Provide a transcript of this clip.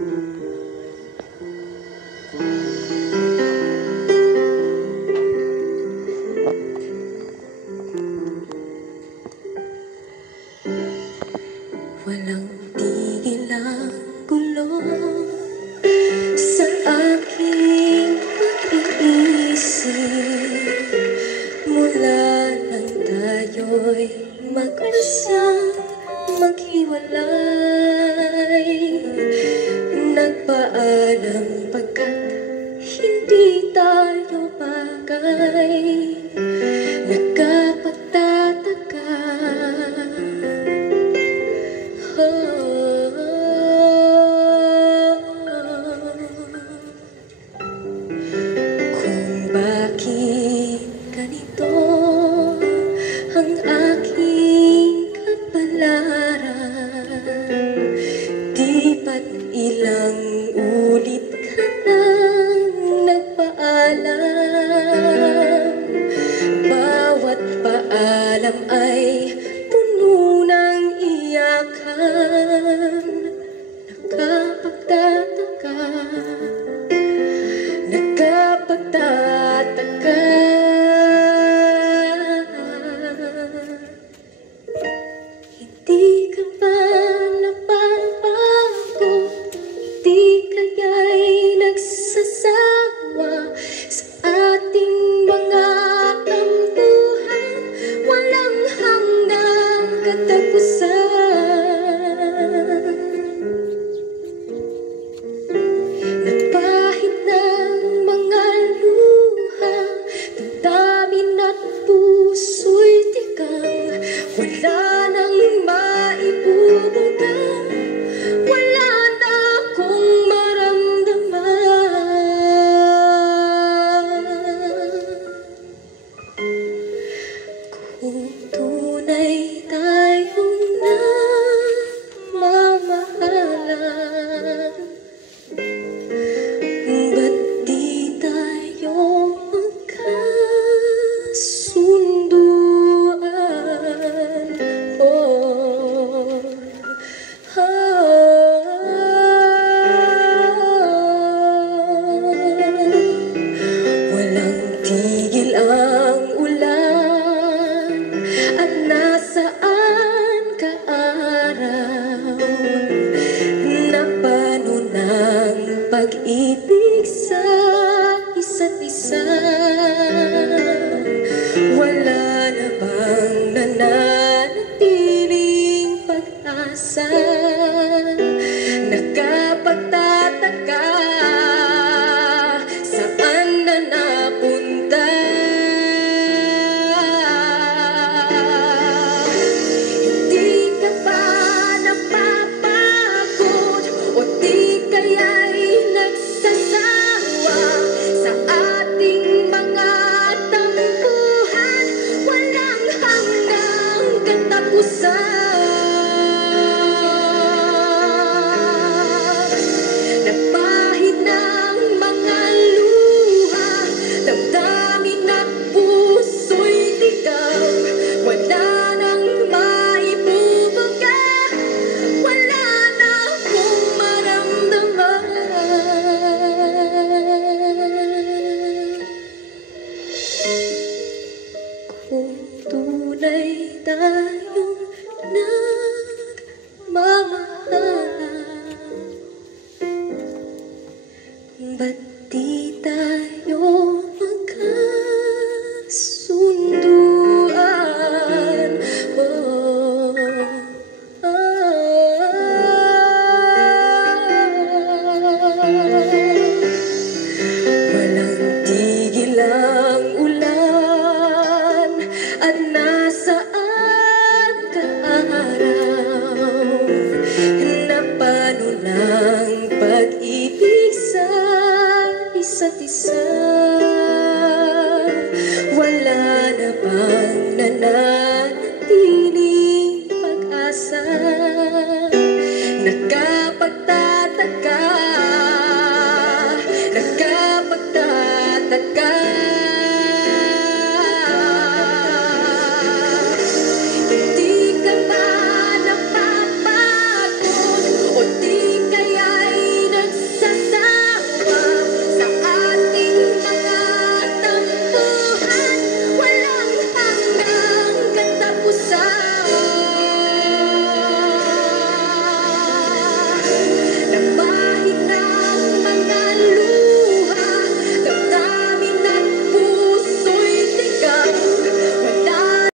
Walang tigil ang gulo sa aking pag-iisip mula nang tayo'y mag-usang maghiwalay. Nagpaalam pagkat hindi tayo bagay. Nagkapagtataka, kung bakit ganito ang aking kapalaran. Di ba't ilang ulit ka nang nagpaalam? Bawat paalam ay puno ng iyakan. Nakapagtataka, nakapagtataka. Hindi ka ba napapago? Di kaya'y nagsasawa sa ating mga tampuhan? Walang hanggang katapusan. Napahid ng mga luha, damdamin at puso'y tikang. Wala nang maibubuga, wala na akong maramdaman. Kung tunay tayong nagmamahalan, ba't di tayo magkasunduan? Oh, walang tigil ang ulan at nasaan ka araw. Napano ng pag-ibig sa isa't isa? Wala na bang nananatiling pag-asa? Nakapagtataka, saan na napunta? Hindi ka ba napapagod o di kaya'y nagsasawa sa ating mga tampuhan? Walang hanggang katapusan. Napahid ng mga luha, damdamin at puso'y ligaw. Wala nang maibubuga, wala na akong maramdaman. Kung tunay tayong nagmamahalan, ba't di tayo magkasunduan? Oh, walang tigil ang ulan at nasaan ka araw. Napano ng pag-ibig sa isa't isa? Wala na bang nananatiling pag-asa?